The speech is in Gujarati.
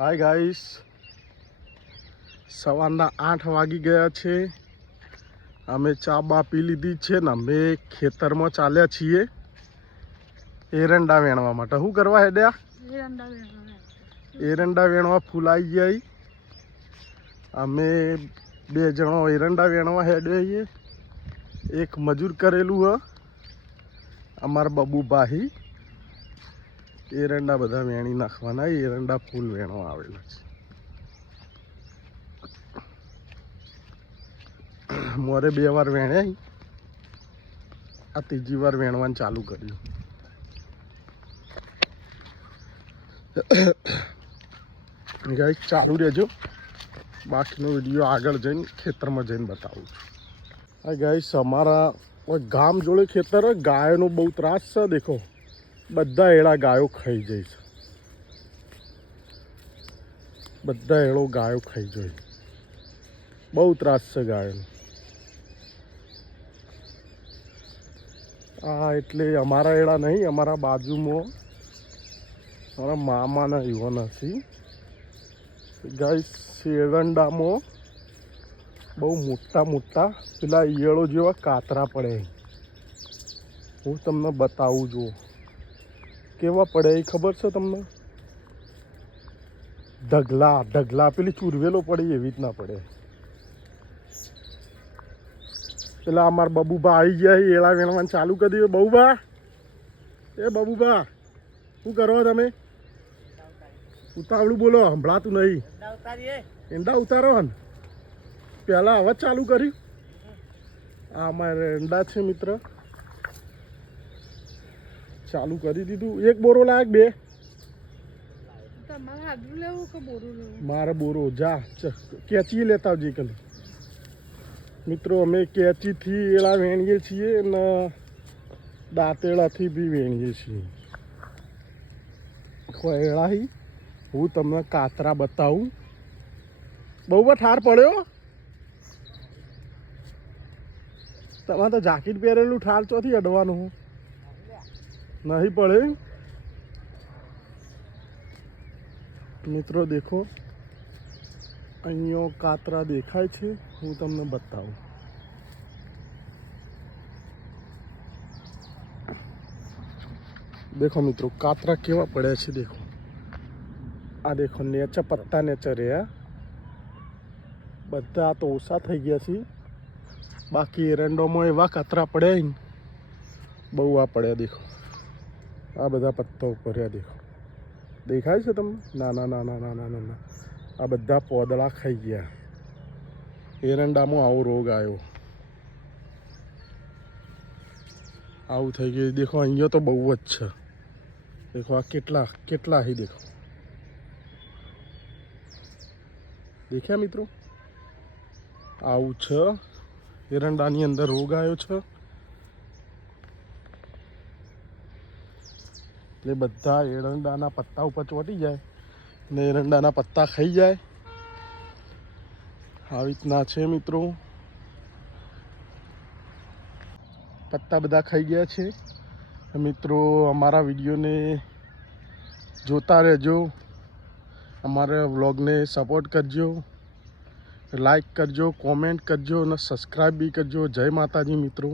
હાય ગાઈસ, સવારના 8 વાગી ગયા છે. અમે ચા બા પી લીધી છે ને અમે ખેતરમાં ચાલ્યા છીએ એરંડા વેણવા માટે. શું કરવા હેડ્યા? એરંડા વેણવા ફૂલાઈ જાય. અમે 2 જણો એરંડા વેણવા હેડ્યા છીએ. એક મજૂર કરેલું હ અમારા બબુભાઈ. એરંડા બધા વેણી નાખવાના. એરંડા ફૂલ વેણવા આવેલા છે. મોરે 2 વાર વેણ્યા, આ 3જી વાર વેણવાનું ચાલુ કર્યું. ગાઈસ ચાલુ રહેજો, બાકીનો વિડીયો આગળ જઈને ખેતરમાં જઈને બતાવું છું. હા ગાઈસ, અમારા ગામ જોડે ખેતર, ગાયોનો બહુ ત્રાસ છે. દેખો બધા એળા ગાયો ખાઈ જાય છે. બધા એળો ગાયો ખાઈ જાય, બહુ ત્રાસ છે ગાયોનો. હા, એટલે અમારા એળા નહીં, અમારા બાજુમાં મારા મામાના યુવાન હશે. ગાઈસ એરંડામાં બહુ મોટા મોટા પેલા ઈયળો જેવા કાતરા પડે. હું તમને બતાવું છું કેવા પડે એ ખબર છે તમને? ઢગલા પેલી ચૂરવેલો પડે એવી રીતના પડે. પેલા અમારા બબુભા આવી ગયા, એળા વેણવાનું ચાલુ કરી દીધું. બબુભા, એ બબુભા, શું કરો તમે? ઉતાવળું બોલો, સંભળાતું નહીં. એંડા ઉતારો ને પહેલાં અવાજ ચાલુ કર્યું. આ અમારે એંડા છે મિત્ર, ચાલુ કરી દીધું. એક બોરો લાગ, 2 મારે બોરો. જા કેચી લેતા આવજે કલી. મિત્રો અમે કેચીથી એળા વેણીએ છીએ અને દાંતેડાથી બી વેણીએ છીએ. એળા હું તમને કાતરા બતાવું. બહુ ઠાર પડ્યો. તમારે તો જાકીટ પહેરેલું, ઠાર ચોથી અડવાનું હું નહીં પડે. મિત્રો દેખો, અહીંયા કાતરા દેખાય છે, હું તમને બતાવું. દેખો મિત્રો, કાતરા કેવા પડ્યા છે. દેખો, આ દેખો નેચા પત્તા નેચા રહ્યા. બધા તો ઓછા થઈ ગયા છે. બાકી એરંડોમાં એવા કાતરા પડ્યા ને, બહુ આ પડ્યા. દેખો આ બધા પત્તા ઉપર રહ્યા. દેખો, દેખાય છે તમને? નાના નાના નાના નાના આ બધા પોદળા ખાઈ ગયા. એરંડામાં આવો રોગ આવ્યો, આવું થઈ ગયું. દેખો અહીંયા તો બહુ જ છે. દેખો આ કેટલા અહીં દેખો. દેખ્યા મિત્રો? આવું છે, એરંડાની અંદર રોગ આવ્યો છે. એટલે બધા એરંડાના પત્તા ઉપર ચોંટી જાય ને એરંડાના પત્તા ખાઈ જાય. આવી રીતના છે મિત્રો. પત્તા બધા ખાઈ ગયા છે. મિત્રો અમારા વિડીયોને જોતા રહેજો, અમારા વ્લોગને સપોર્ટ કરજો, લાઈક કરજો, કોમેન્ટ કરજો અને સબસ્ક્રાઈબ બી કરજો. જય માતાજી મિત્રો.